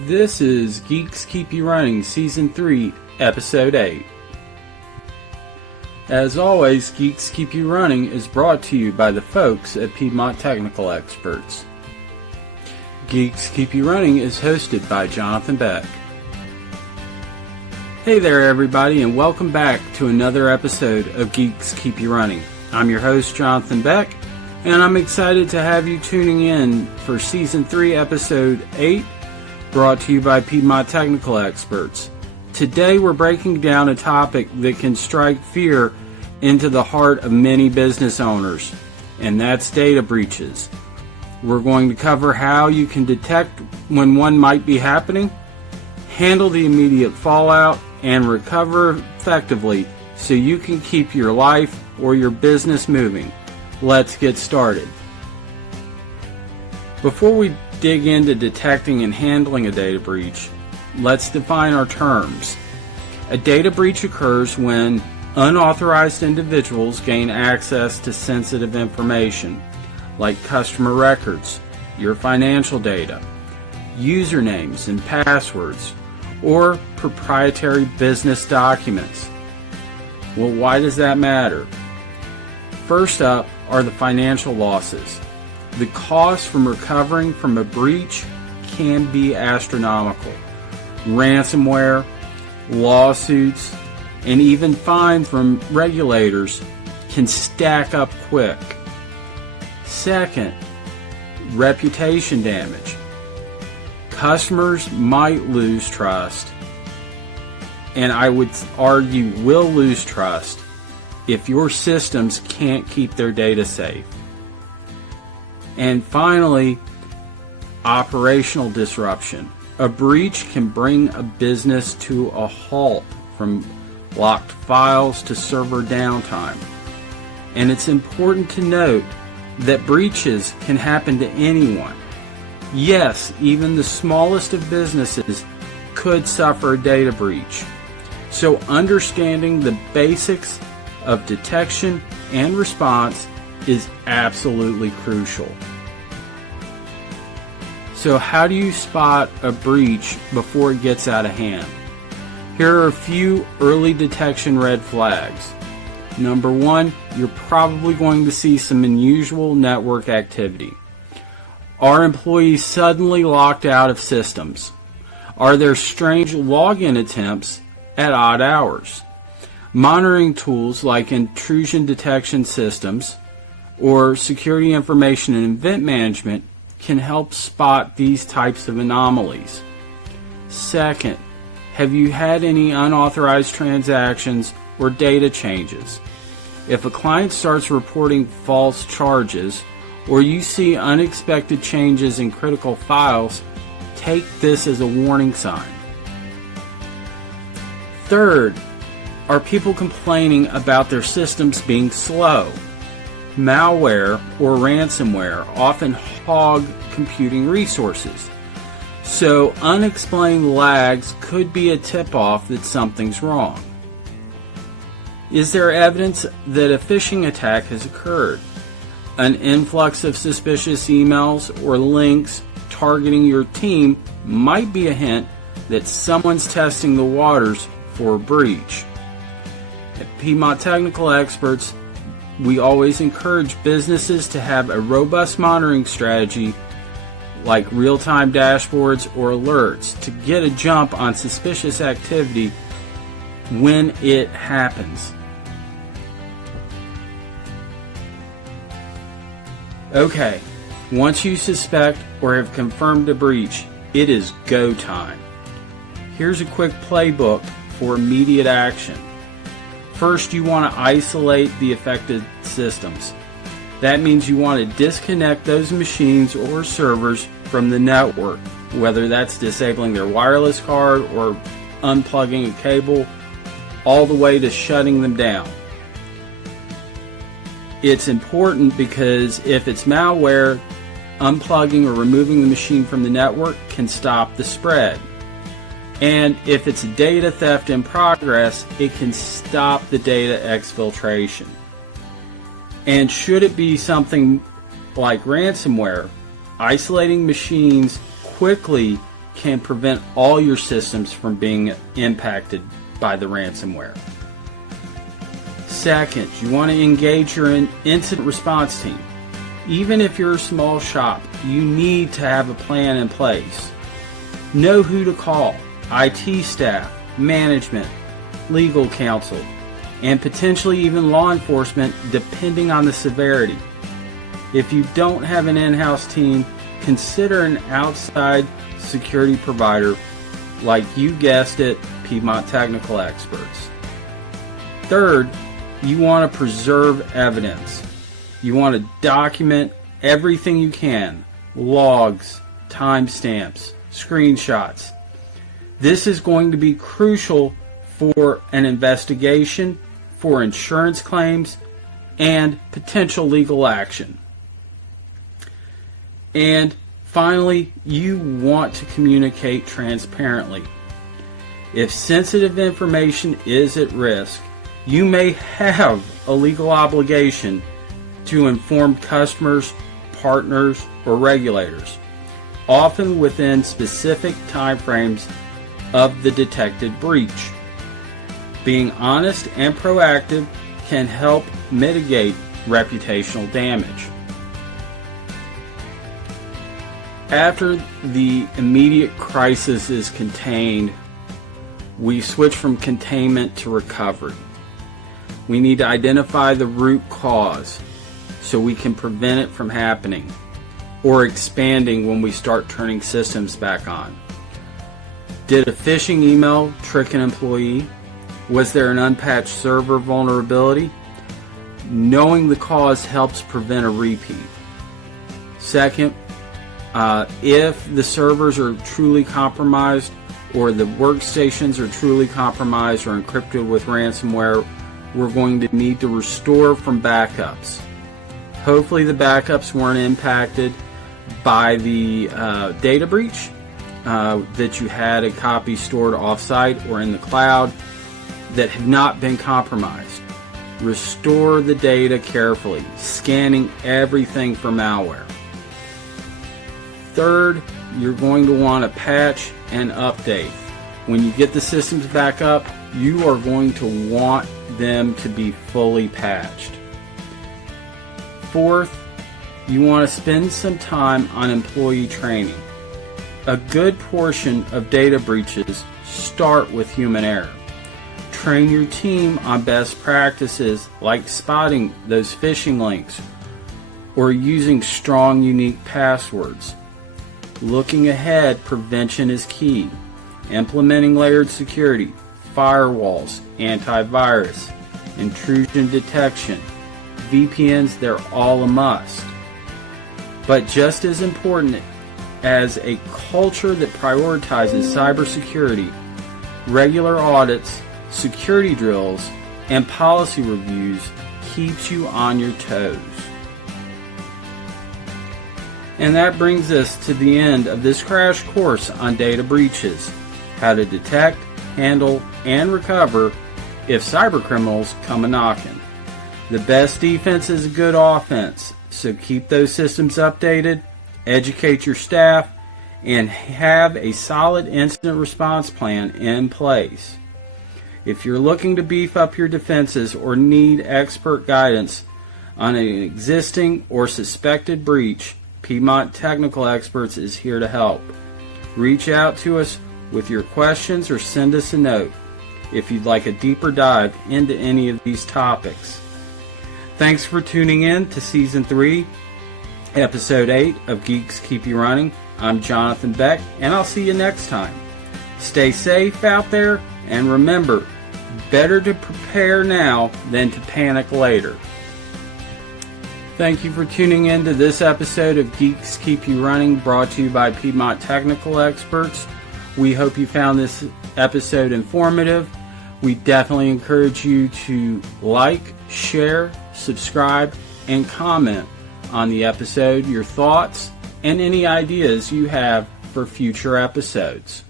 This is Geeks Keep You Running, Season 3, Episode 8. As always, Geeks Keep You Running is brought to you by the folks at Piedmont Technical Experts. Geeks Keep You Running is hosted by Jonathan Beck. Hey there everybody, and welcome back to another episode of Geeks Keep You Running. I'm your host, Jonathan Beck, and I'm excited to have you tuning in for Season 3, Episode 8, brought to you by Piedmont Technical Experts. Today we're breaking down a topic that can strike fear into the heart of many business owners, and that's data breaches. We're going to cover how you can detect when one might be happening, handle the immediate fallout, and recover effectively so you can keep your life or your business moving. Let's get started. Before we dig into detecting and handling a data breach, let's define our terms. A data breach occurs when unauthorized individuals gain access to sensitive information, like customer records, your financial data, usernames and passwords, or proprietary business documents. Well, why does that matter? First up are the financial losses. The cost from recovering from a breach can be astronomical. Ransomware, lawsuits, and even fines from regulators can stack up quick. Second, reputation damage. Customers might lose trust, and I would argue will lose trust if your systems can't keep their data safe. And finally, operational disruption. A breach can bring a business to a halt, from locked files to server downtime. And it's important to note that breaches can happen to anyone. Yes, even the smallest of businesses could suffer a data breach. So understanding the basics of detection and response is absolutely crucial. So how do you spot a breach before it gets out of hand? Here are a few early detection red flags. Number one, you're probably going to see some unusual network activity. Are employees suddenly locked out of systems? Are there strange login attempts at odd hours? Monitoring tools like intrusion detection systems or security information and event management can help spot these types of anomalies. Second, have you had any unauthorized transactions or data changes? If a client starts reporting false charges or you see unexpected changes in critical files, take this as a warning sign. Third, are people complaining about their systems being slow? Malware or ransomware often hog computing resources, so unexplained lags could be a tip-off that something's wrong. Is there evidence that a phishing attack has occurred? An influx of suspicious emails or links targeting your team might be a hint that someone's testing the waters for a breach. At Piedmont Technical Experts, we always encourage businesses to have a robust monitoring strategy like real-time dashboards or alerts to get a jump on suspicious activity when it happens. Okay, once you suspect or have confirmed a breach, it is go time. Here's a quick playbook for immediate action. First, you want to isolate the affected systems. That means you want to disconnect those machines or servers from the network, whether that's disabling their wireless card or unplugging a cable, all the way to shutting them down. It's important because if it's malware, unplugging or removing the machine from the network can stop the spread. And if it's data theft in progress, it can stop the data exfiltration. And should it be something like ransomware, isolating machines quickly can prevent all your systems from being impacted by the ransomware. Second, you want to engage your incident response team. Even if you're a small shop, you need to have a plan in place. Know who to call: IT staff, management, legal counsel, and potentially even law enforcement, depending on the severity. If you don't have an in-house team, consider an outside security provider like, you guessed it, Piedmont Technical Experts. Third, you want to preserve evidence. You want to document everything you can: logs, timestamps, screenshots. This is going to be crucial for an investigation, for insurance claims, and potential legal action. And finally, you want to communicate transparently. If sensitive information is at risk, you may have a legal obligation to inform customers, partners, or regulators, often within specific timeframes of the detected breach. Being honest and proactive can help mitigate reputational damage. After the immediate crisis is contained, we switch from containment to recovery. We need to identify the root cause so we can prevent it from happening or expanding when we start turning systems back on. Did a phishing email trick an employee? Was there an unpatched server vulnerability? Knowing the cause helps prevent a repeat. Second, if the servers are truly compromised or the workstations are truly compromised or encrypted with ransomware, we're going to need to restore from backups. Hopefully the backups weren't impacted by the data breach, that you had a copy stored offsite or in the cloud that have not been compromised. Restore the data carefully, scanning everything for malware. Third, you're going to want to patch and update. When you get the systems back up, you are going to want them to be fully patched. Fourth, you want to spend some time on employee training. A good portion of data breaches start with human error. Train your team on best practices like spotting those phishing links or using strong, unique passwords. Looking ahead, prevention is key. Implementing layered security, firewalls, antivirus, intrusion detection, VPNs, they're all a must. But just as important as a culture that prioritizes cybersecurity, regular audits, security drills, and policy reviews keeps you on your toes. And that brings us to the end of this crash course on data breaches, how to detect, handle, and recover if cybercriminals come a-knocking. The best defense is a good offense, so keep those systems updated, educate your staff, and have a solid incident response plan in place. If you're looking to beef up your defenses or need expert guidance on an existing or suspected breach, Piedmont Technical Experts is here to help. Reach out to us with your questions or send us a note if you'd like a deeper dive into any of these topics. Thanks for tuning in to Season 3, Episode 8 of Geeks Keep You Running. I'm Jonathan Beck, and I'll see you next time. Stay safe out there, and remember, better to prepare now than to panic later. Thank you for tuning in to this episode of Geeks Keep You Running, brought to you by Piedmont Technical Experts. We hope you found this episode informative. We definitely encourage you to like, share, subscribe, and comment on the episode, your thoughts, and any ideas you have for future episodes.